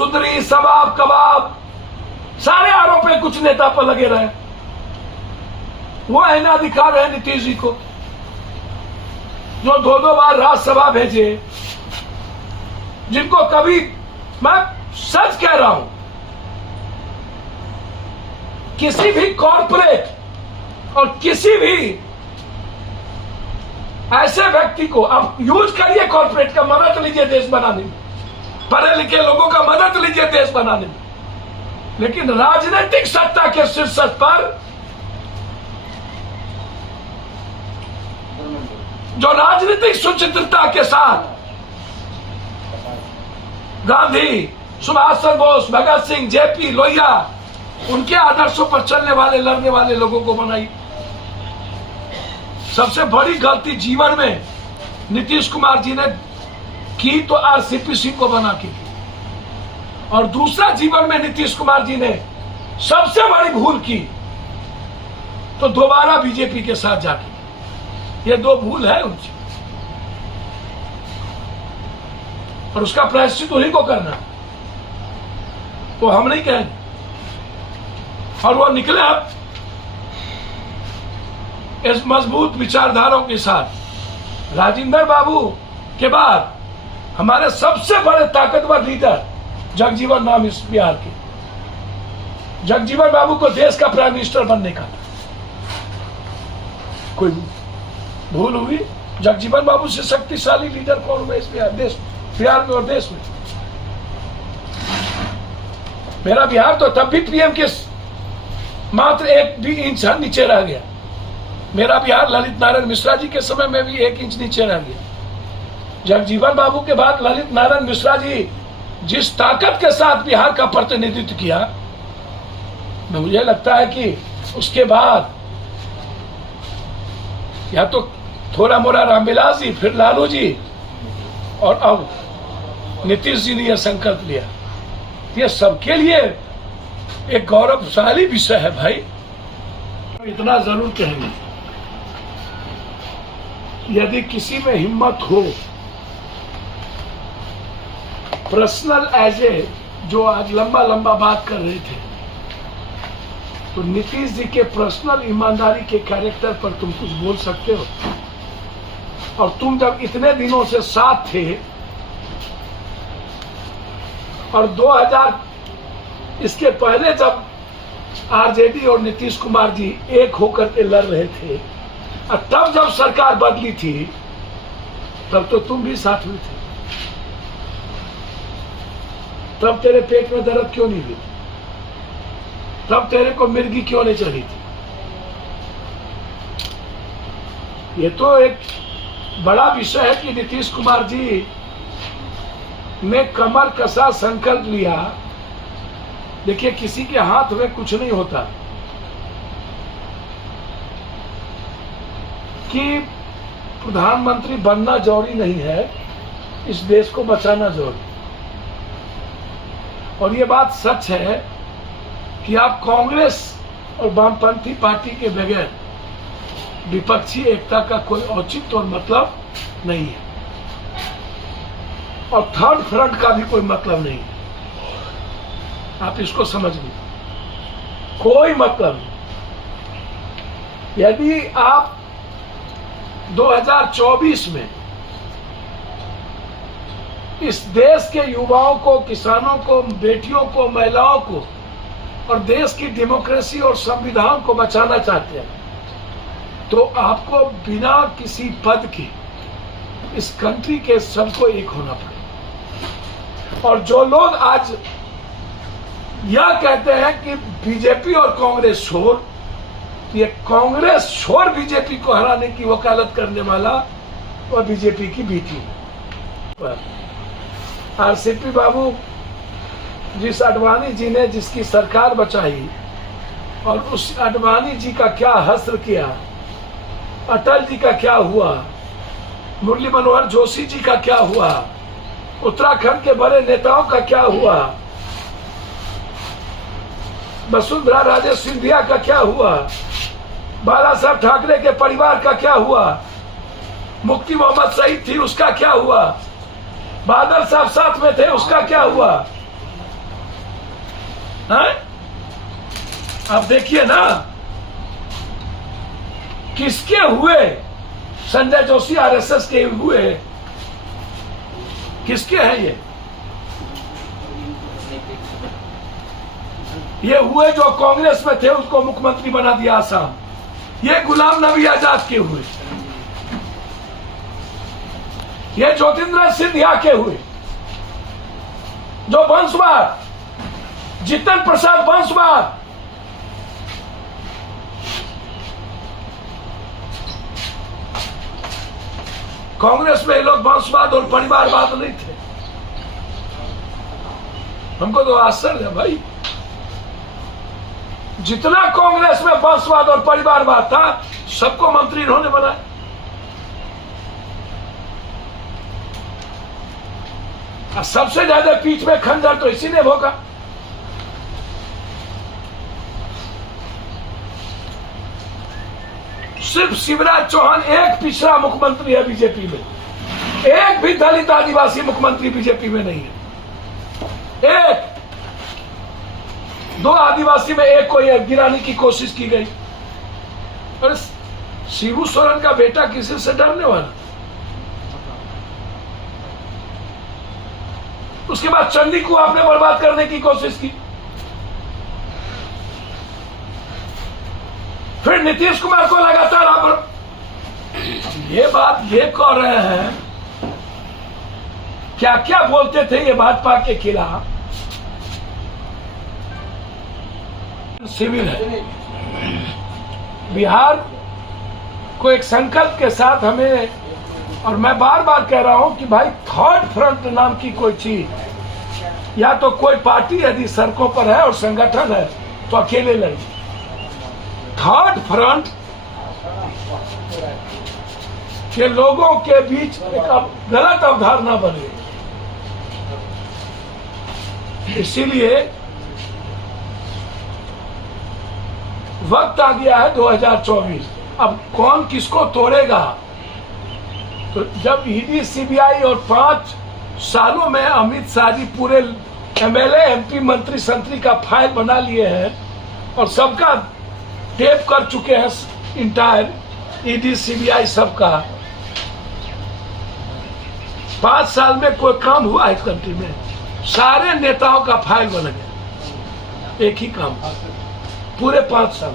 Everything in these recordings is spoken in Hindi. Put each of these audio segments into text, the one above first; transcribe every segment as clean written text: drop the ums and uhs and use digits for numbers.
सुधरी, सबाब कबाब, सारे आरोप है कुछ नेता पर लगे रहे। वो ऐना दिखा रहे हैं नीतीश जी को, जो 2-2 बार राज्यसभा भेजे, जिनको कभी, मैं सच कह रहा हूं, किसी भी कॉर्पोरेट और किसी भी ऐसे व्यक्ति को, अब यूज करिए कॉर्पोरेट का, मदद लीजिए देश बनाने में, पढ़े लिखे लोगों का मदद लीजिए देश बनाने में, लेकिन राजनीतिक सत्ता के शीर्ष पर जो राजनीतिक सुचित्रता के साथ गांधी, सुभाष चंद्र बोस, भगत सिंह, जेपी, लोहिया, उनके आदर्शों पर चलने वाले, लड़ने वाले लोगों को बनाई। सबसे बड़ी गलती जीवन में नीतीश कुमार जी ने की तो आरसीपी को बना के की, और दूसरा जीवन में नीतीश कुमार जी ने सबसे बड़ी भूल की तो दोबारा बीजेपी के साथ जाके। ये 2 भूल है उनकी, और उसका प्रायश्चित उन्हीं को करना, वो हम नहीं कहेंगे। और वो निकले अब इस मजबूत विचारधाराओं के साथ। राजेंद्र बाबू के बाद हमारे सबसे बड़े ताकतवर लीडर जगजीवन राम, इस बिहार के जगजीवन बाबू को देश का प्राइम मिनिस्टर बनने का कोई भूल हुई? जगजीवन बाबू से शक्तिशाली लीडर कौन हुआ इस बिहार में और देश में? मेरा बिहार तो तब भी पीएम के मात्र 1 भी इंच नीचे रह गया। मेरा बिहार ललित नारायण मिश्रा जी के समय में भी 1 इंच नीचे रह गया। जगजीवन बाबू के बाद ललित नारायण मिश्रा जी जिस ताकत के साथ बिहार का प्रतिनिधित्व किया, मुझे लगता है कि उसके बाद या तो थोड़ा मोड़ा रामविलास जी, फिर लालू जी, और अब नीतीश जी ने यह संकल्प लिया। ये सबके लिए एक गौरवशाली विषय है भाई। इतना जरूर कहेंगे, यदि किसी में हिम्मत हो, पर्सनल एज ए, जो आज लंबा लंबा बात कर रहे थे, तो नीतीश जी के पर्सनल ईमानदारी के कैरेक्टर पर तुम कुछ बोल सकते हो। और तुम जब इतने दिनों से साथ थे, और 2000 इसके पहले जब आरजेडी और नीतीश कुमार जी एक होकर के लड़ रहे थे, और तब जब सरकार बदली थी, तब तो तुम भी साथ में थे। तब तेरे पेट में दर्द क्यों नहीं हुई? तब तेरे को मिर्गी क्यों नहीं चढ़ी थी? ये तो एक बड़ा विषय है कि नीतीश कुमार जी ने कमर कसा संकल्प लिया। देखिए, किसी के हाथ में कुछ नहीं होता कि प्रधानमंत्री बनना जरूरी नहीं है, इस देश को बचाना जरूरी। और ये बात सच है कि आप कांग्रेस और वामपंथी पार्टी के बगैर विपक्षी एकता का कोई औचित्य और मतलब नहीं है, और थर्ड फ्रंट का भी कोई मतलब नहीं है। आप इसको समझ लीजिए, कोई मतलब नहीं। यदि आप 2024 में इस देश के युवाओं को, किसानों को, बेटियों को, महिलाओं को और देश की डेमोक्रेसी और संविधान को बचाना चाहते हैं, तो आपको बिना किसी पद के इस कंट्री के सबको एक होना पड़ेगा। और जो लोग आज यह कहते हैं कि बीजेपी और कांग्रेस छोड़, ये कांग्रेस छोड़ बीजेपी को हराने की वकालत करने वाला और बीजेपी की बेटी है। आरसीपी बाबू, जिस आडवाणी जी ने जिसकी सरकार बचाई, और उस आडवाणी जी का क्या हश्र किया, अटल जी का क्या हुआ, मुरली मनोहर जोशी जी का क्या हुआ, उत्तराखंड के बड़े नेताओं का क्या हुआ, वसुंधरा राजे सिंधिया का क्या हुआ, बाला साहब ठाकरे के परिवार का क्या हुआ, मुफ्ती मोहम्मद सईद थी उसका क्या हुआ, बादल साहब साथ में थे उसका क्या हुआ, हैं? आप देखिए ना, किसके हुए? संजय जोशी आरएसएस के हुए, किसके हैं ये हुए जो कांग्रेस में थे उसको मुख्यमंत्री बना दिया आसाम। ये गुलाम नबी आजाद के हुए, ये ज्योतिन्द्र सिंधिया के हुए, जो वंशवाद, जितन प्रसाद वंशवाद, कांग्रेस में ये लोग वंशवाद और परिवारवाद नहीं थे। हमको तो आश्चर्य है भाई, जितना कांग्रेस में वंशवाद और परिवारवाद था सबको मंत्री इन्होंने बनाया। और सबसे ज्यादा पीठ में खंजर तो इसी ने भोगा। सिर्फ शिवराज चौहान एक पिछड़ा मुख्यमंत्री है बीजेपी में, एक भी दलित आदिवासी मुख्यमंत्री बीजेपी में नहीं है। एक दो आदिवासी में एक को गिराने की कोशिश की गई। और शिबू सोरेन का बेटा किसी से डरने वाला? उसके बाद चंदी को आपने बर्बाद करने की कोशिश की, फिर नीतीश कुमार को लगातार आप ये बात ये कह रहे हैं, क्या क्या बोलते थे ये भाजपा के खिलाफ। शिविर है बिहार को एक संकल्प के साथ हमें, और मैं बार बार कह रहा हूं कि भाई थर्ड फ्रंट नाम की कोई चीज, या तो कोई पार्टी यदि सड़कों पर है और संगठन है तो अकेले लड़े। थर्ड फ्रंट के लोगों के बीच एक गलत अवधारणा बने, इसीलिए वक्त आ गया है 2024। अब कौन किसको तोड़ेगा? तो जब ईडी सीबीआई और 5 सालों में अमित शाह जी पूरे एमएलए एमपी मंत्री संतरी का फाइल बना लिए हैं और सबका टेप कर चुके हैं, इंटायर ईडी सीबीआई सबका, 5 साल में कोई काम हुआ इस कंट्री में? सारे नेताओं का फाइल बन गया, एक ही काम पूरे 5 साल।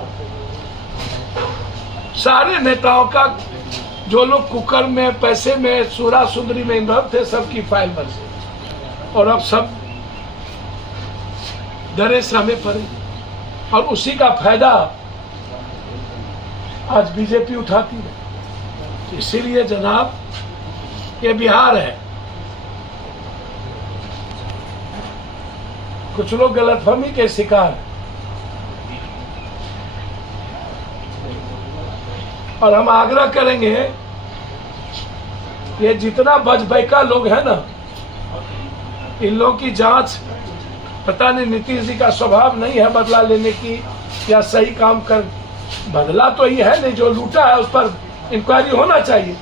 सारे नेताओं का, जो लोग कुकर में, पैसे में, सूरा सुंदरी में इन्वॉल्व थे, सबकी फाइल बन गई। और अब सब डरे सहमे पड़े, और उसी का फायदा आज बीजेपी उठाती है। इसीलिए जनाब, ये बिहार है। कुछ लोग गलतफहमी के शिकार हैं, और हम आग्रह करेंगे, ये जितना बजबैका लोग हैं ना, इन लोगों की जांच, पता नहीं नीतीश जी का स्वभाव नहीं है बदला लेने की, या सही काम कर, बदला तो ये है नहीं, जो लूटा है उस पर इंक्वायरी होना चाहिए।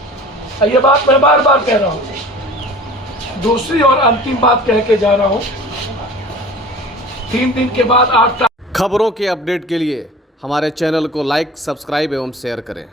ये बात मैं बार बार कह रहा हूं। दूसरी और अंतिम बात कह के जा रहा हूं, 3 दिन के बाद 8 खबरों के अपडेट के लिए हमारे चैनल को लाइक, सब्सक्राइब एवं शेयर करें।